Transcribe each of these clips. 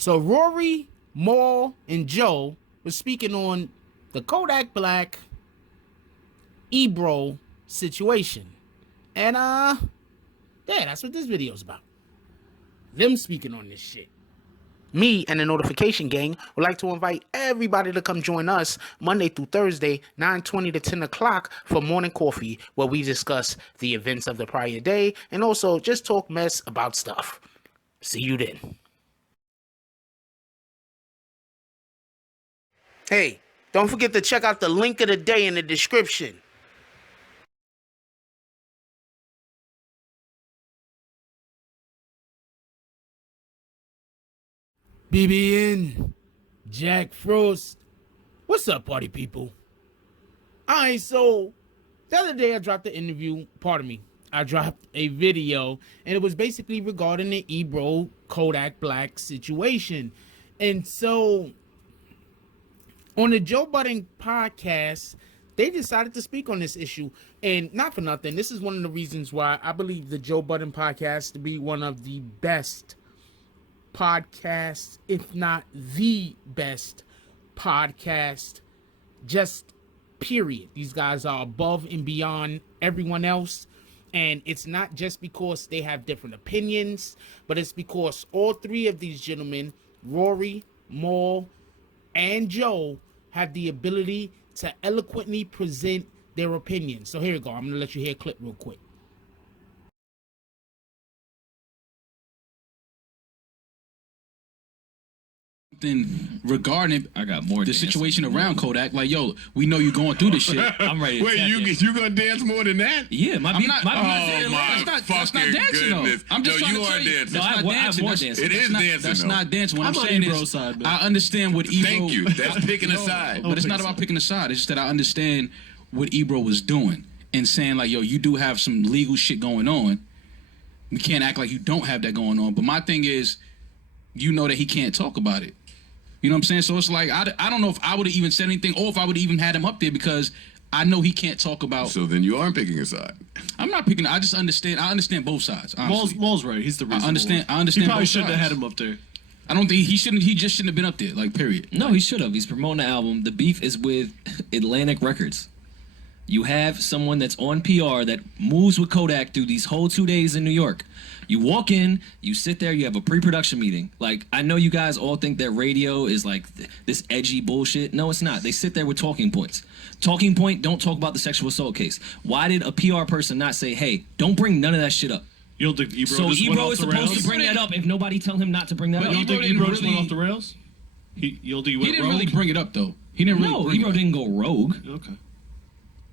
So Rory, Maul, and Joe were speaking on the Kodak Black Ebro situation. And yeah, that's what this video is about. Them speaking on this shit. Me and the Notification Gang would like to invite everybody to come join us Monday through Thursday, 9:20 to 10 o'clock for morning coffee, where we discuss the events of the prior day and also just talk mess about stuff. See you then. Hey, don't forget to check out the link of the day in the description. BBN, Jack Frost. What's up, party people? Alright, so the other day I dropped I dropped a video, and it was basically regarding the Ebro Kodak Black situation. And so on the Joe Budden Podcast, they decided to speak on this issue. And not for nothing, this is one of the reasons why I believe the Joe Budden Podcast to be one of the best podcast, if not the best podcast, just period. These guys are above and beyond everyone else, and it's not just because they have different opinions, but it's because all three of these gentlemen, Rory, Maul, and Joe, have the ability to eloquently present their opinions. So here we go. I'm gonna let you hear a clip real quick. Regarding I got more the situation around Kodak, like, yo, we know you're going through this shit. I'm ready to Wait, you gonna dance more than that? Yeah, I'm not, that's not dancing though. I'm just trying to tell you. Dancing. No, I have more dancing. It is dancing. That's though. not dancing. What I'm I'm on saying Ebro's is, side, man. I understand what Ebro. Thank you. That's picking a side. But it's not about picking a side. It's just that I understand what Ebro was doing and saying, like, yo, you do have some legal shit going on. We can't act like you don't have that going on. But my thing is, you know that he can't talk about it. You know what I'm saying? So it's like, I don't know if I would have even said anything or if I would have even had him up there, because I know he can't talk about. So then you aren't picking a side. I'm not picking. I just understand. I understand both sides. Maul's right. He's the reason. I understand. He probably both shouldn't have sides. had him up there. I don't think he shouldn't. He just shouldn't have been up there. Like, period. No, he should have. He's promoting the album. The beef is with Atlantic Records. You have someone that's on PR that moves with Kodak through these whole 2 days in New York. You walk in, you sit there, you have a pre-production meeting. Like, I know you guys all think that radio is like this edgy bullshit. No, it's not. They sit there with talking points. Talking point, don't talk about the sexual assault case. Why did a PR person not say, hey, don't bring none of that shit up? You don't think Ebro So just went Ebro off is the supposed rails? to bring that up if nobody tell him not to bring that But up. you don't think Ebro Ebro just went really- off the rails? You don't think he went He didn't rogue? really bring it up though. He didn't really. No, bring Ebro it up. didn't go rogue. Okay.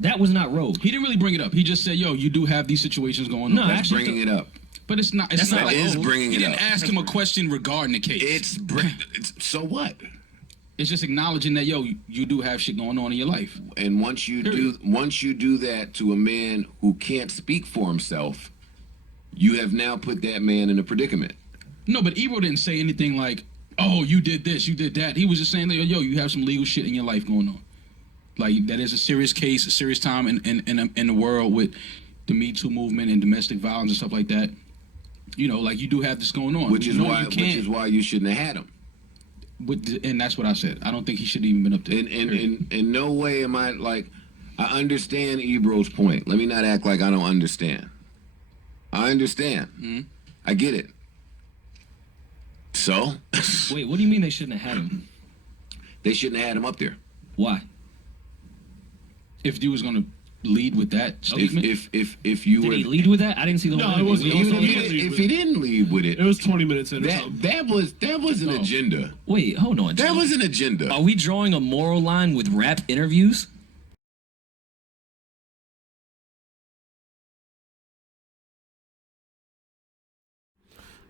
That was not rogue. He didn't really bring it up. He just said, yo, you do have these situations going on. No, That's actually, bringing it up. But it's not. It's That's not. not Like, is oh, bringing he it didn't up. ask him a question regarding the case. It's so what? It's just acknowledging that, yo, you do have shit going on in your life. And once you do that to a man who can't speak for himself, you have now put that man in a predicament. No, but Ebro didn't say anything like, oh, you did this, you did that. He was just saying, like, yo, you have some legal shit in your life going on. Like, that is a serious case, a serious time in the world with the Me Too movement and domestic violence and stuff like that. You know, like, you do have this going on. Which is You know why you shouldn't have had him. And that's what I said. I don't think he should have even been up there. In no way am I like, I understand Ebro's point. Let me not act like I don't understand. I understand. Mm-hmm. I get it. So? Wait, what do you mean they shouldn't have had him? They shouldn't have had him up there. Why? If you was gonna lead with that statement, If you Did were, he lead with that? I didn't see the No, whole it wasn't. interview. if he didn't lead with It it, was 20 minutes in or something. that was an agenda. Wait, hold on. That was an agenda. Are we drawing a moral line with rap interviews?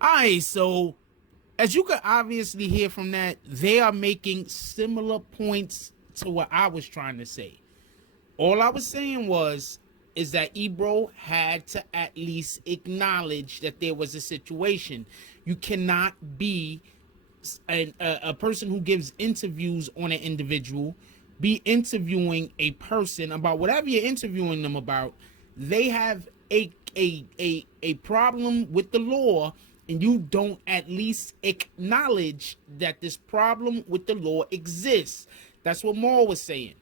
Alright, so as you can obviously hear from that, they are making similar points to what I was trying to say. All I was saying is that Ebro had to at least acknowledge that there was a situation. You cannot be a person who gives interviews on an individual, be interviewing a person about whatever you're interviewing them about. They have a problem with the law, and you don't at least acknowledge that this problem with the law exists. That's what Maul was saying.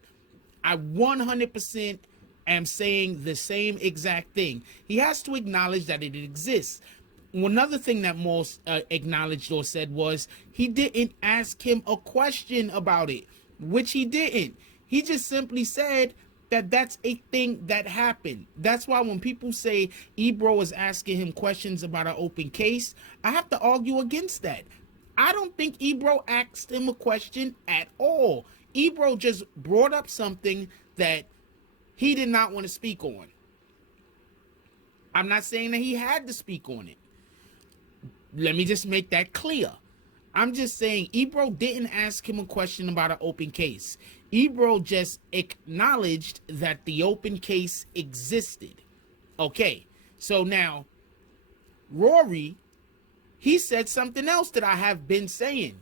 I 100% am saying the same exact thing. He has to acknowledge that it exists. Another thing that Maul acknowledged or said was he didn't ask him a question about it, which he didn't. He just simply said that that's a thing that happened. That's why when people say Ebro is asking him questions about an open case, I have to argue against that. I don't think Ebro asked him a question at all. Ebro just brought up something that he did not want to speak on. I'm not saying that he had to speak on it. Let me just make that clear. I'm just saying Ebro didn't ask him a question about an open case. Ebro just acknowledged that the open case existed. Okay, so now Rory, he said something else that I have been saying.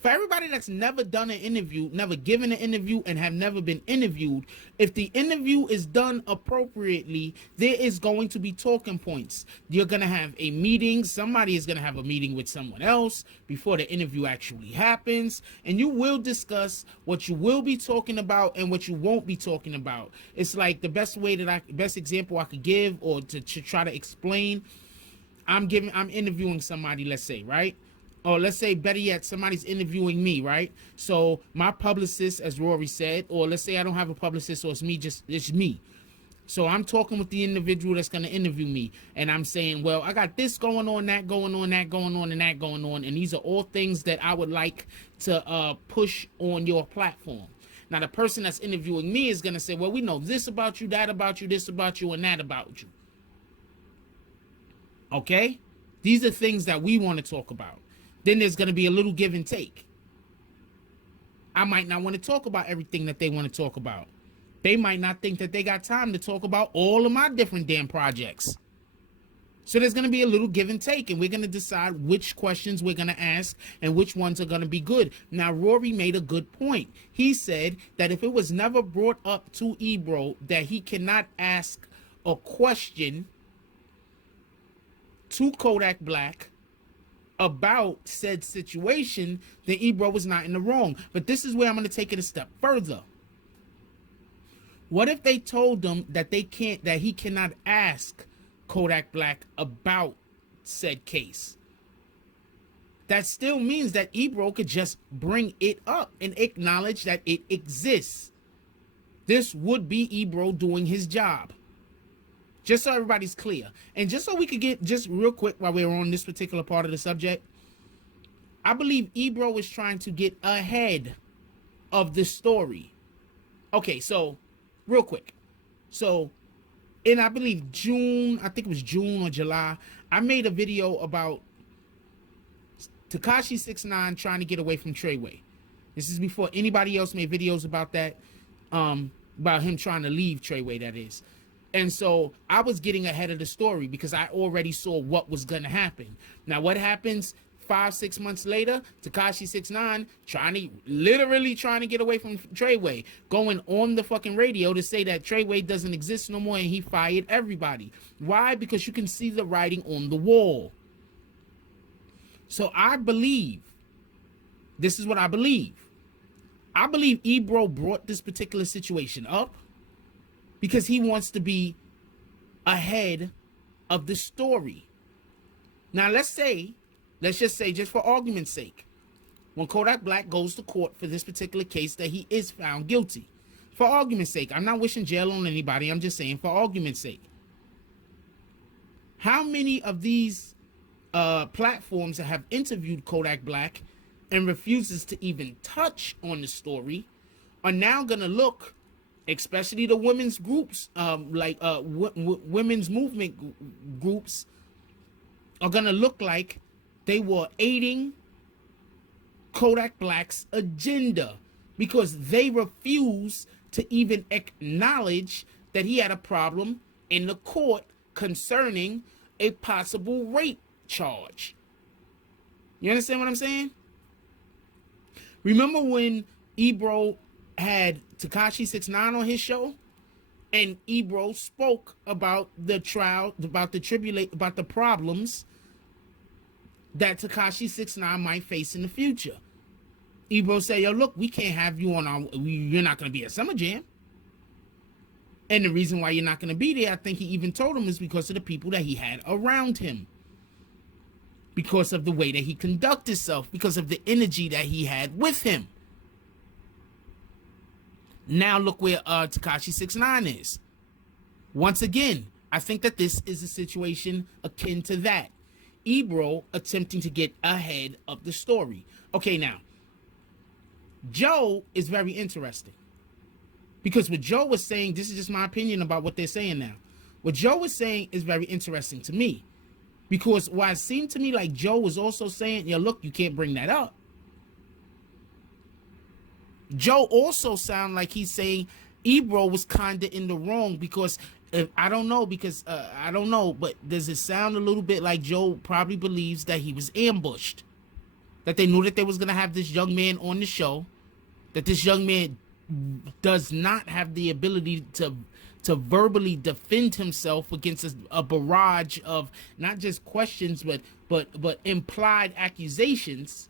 For everybody that's never done an interview, never given an interview, and have never been interviewed, if the interview is done appropriately, there is going to be talking points. You're going to have a meeting. Somebody is going to have a meeting with someone else before the interview actually happens. And you will discuss what you will be talking about and what you won't be talking about. It's like the best example I could give, or to try to explain. I'm interviewing somebody, let's say, right? Or let's say, better yet, somebody's interviewing me, right? So my publicist, as Rory said, or let's say I don't have a publicist, or it's me. So I'm talking with the individual that's going to interview me, and I'm saying, well, I got this going on, that going on, that going on, and that going on, and these are all things that I would like to push on your platform. Now, the person that's interviewing me is going to say, well, we know this about you, that about you, this about you, and that about you. Okay? These are things that we want to talk about. Then there's going to be a little give and take. I might not want to talk about everything that they want to talk about. They might not think that they got time to talk about all of my different damn projects. So there's going to be a little give and take, and we're going to decide which questions we're going to ask and which ones are going to be good. Now, Rory made a good point. He said that if it was never brought up to Ebro that he cannot ask a question to Kodak Black about said situation, then Ebro was not in the wrong. But this is where I'm going to take it a step further. What if they told them that he cannot ask Kodak Black about said case? That still means that Ebro could just bring it up and acknowledge that it exists. This would be Ebro doing his job. Just so everybody's clear. And just so we could get, just real quick while we're on this particular part of the subject, I believe Ebro is trying to get ahead of the story. Okay, so real quick. So in, I believe June, I think it was June or July, I made a video about Tekashi 6ix9ine trying to get away from Treyway. This is before anybody else made videos about that, about him trying to leave Treyway, that is. And so I was getting ahead of the story because I already saw what was going to happen. Now, what happens 5-6 months later? Tekashi 6ix9ine literally trying to get away from Treyway, going on the fucking radio to say that Treyway doesn't exist no more and he fired everybody. Why? Because you can see the writing on the wall. So I believe, this is what I believe. I believe Ebro brought this particular situation up because he wants to be ahead of the story. Now, let's just say, just for argument's sake, when Kodak Black goes to court for this particular case, that he is found guilty. For argument's sake, I'm not wishing jail on anybody. I'm just saying for argument's sake. How many of these platforms that have interviewed Kodak Black and refuses to even touch on the story are now going to look, especially the women's groups, women's movement groups, are going to look like they were aiding Kodak Black's agenda because they refuse to even acknowledge that he had a problem in the court concerning a possible rape charge. You understand what I'm saying? Remember when Ebro had Tekashi 6ix9ine on his show, and Ebro spoke about the trial, about the problems that Tekashi 6ix9ine might face in the future. Ebro say, yo, look, we can't have you on you're not going to be at Summer Jam. And the reason why you're not going to be there, I think he even told him, is because of the people that he had around him. Because of the way that he conducted himself, because of the energy that he had with him. Now look where Tekashi 6ix9ine is. Once again, I think that this is a situation akin to that. Ebro attempting to get ahead of the story. Okay, now, Joe is very interesting. Because what Joe was saying, this is just my opinion about what they're saying now. What Joe was saying is very interesting to me. Because what it seemed to me like Joe was also saying, yo, look, you can't bring that up. Joe also sounded like he's saying Ebro was kind of in the wrong because, I don't know, but does it sound a little bit like Joe probably believes that he was ambushed? That they knew that they was going to have this young man on the show, that this young man does not have the ability to verbally defend himself against a barrage of not just questions but implied accusations,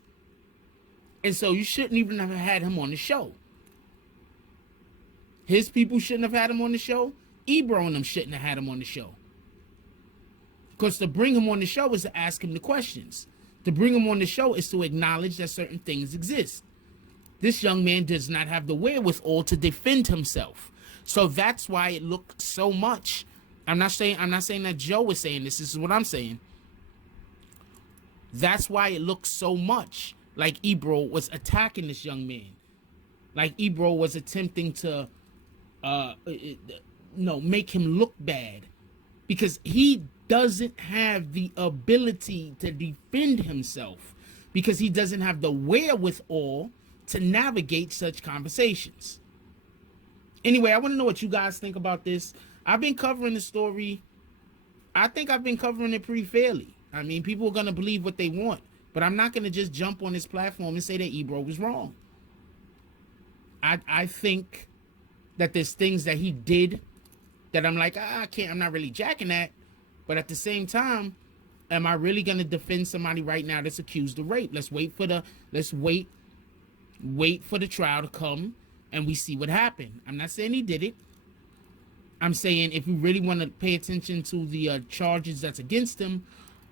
and so you shouldn't even have had him on the show. His people shouldn't have had him on the show. Ebro and them shouldn't have had him on the show. Because to bring him on the show is to ask him the questions. To bring him on the show is to acknowledge that certain things exist. This young man does not have the wherewithal to defend himself. So that's why it looked so much. I'm not saying that Joe was saying this. This is what I'm saying. That's why it looked so much like Ebro was attacking this young man. Like Ebro was attempting to make him look bad. Because he doesn't have the ability to defend himself. Because he doesn't have the wherewithal to navigate such conversations. Anyway, I want to know what you guys think about this. I've been covering the story. I think I've been covering it pretty fairly. I mean, people are going to believe what they want. But I'm not going to just jump on this platform and say that Ebro was wrong. I think that there's things that he did that I'm like, I'm not really jacking that. But at the same time, am I really going to defend somebody right now that's accused of rape? Let's wait for the trial to come and we see what happened. I'm not saying he did it. I'm saying if you really want to pay attention to the charges that's against him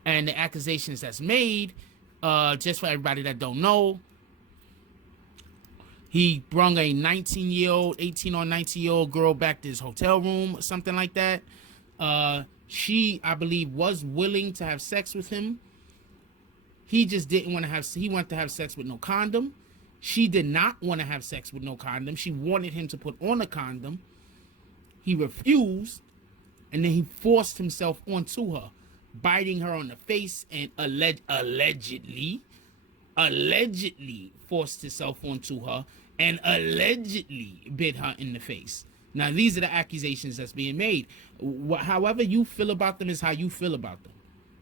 and the accusations that's made, just for everybody that don't know, he brung a 18 or 19-year-old girl back to his hotel room, something like that. She, I believe, was willing to have sex with him. He just didn't want to he wanted to have sex with no condom. She did not want to have sex with no condom. She wanted him to put on a condom. He refused, and then he forced himself onto her, biting her on the face, and allegedly forced himself onto her, and allegedly bit her in the face. Now, these are the accusations that's being made. However you feel about them is how you feel about them.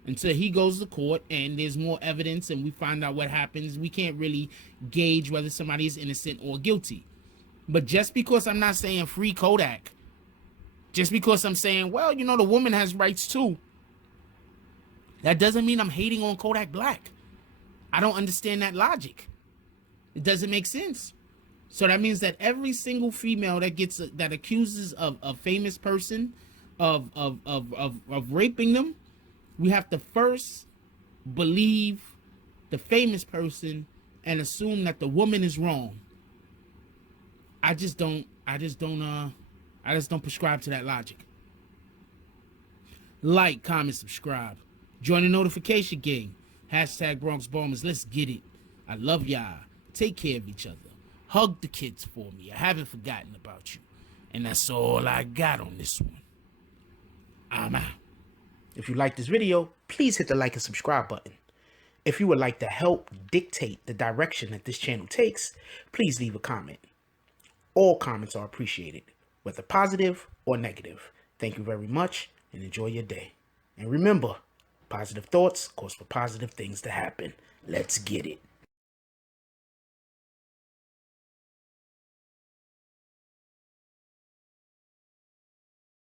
Until he goes to court and there's more evidence and we find out what happens, we can't really gauge whether somebody is innocent or guilty. But just because I'm not saying free Kodak, just because I'm saying, well, the woman has rights too, that doesn't mean I'm hating on Kodak Black. I don't understand that logic. It doesn't make sense. So that means that every single female that accuses a famous person of raping them, we have to first believe the famous person and assume that the woman is wrong. I just don't prescribe to that logic. Like, comment, subscribe. Join the notification gang. # Bronx Bombers. Let's get it. I love y'all. Take care of each other. Hug the kids for me. I haven't forgotten about you. And that's all I got on this one. I'm out. If you like this video, please hit the like and subscribe button. If you would like to help dictate the direction that this channel takes, please leave a comment. All comments are appreciated, whether positive or negative. Thank you very much and enjoy your day. And remember, positive thoughts cause for positive things to happen. Let's get it.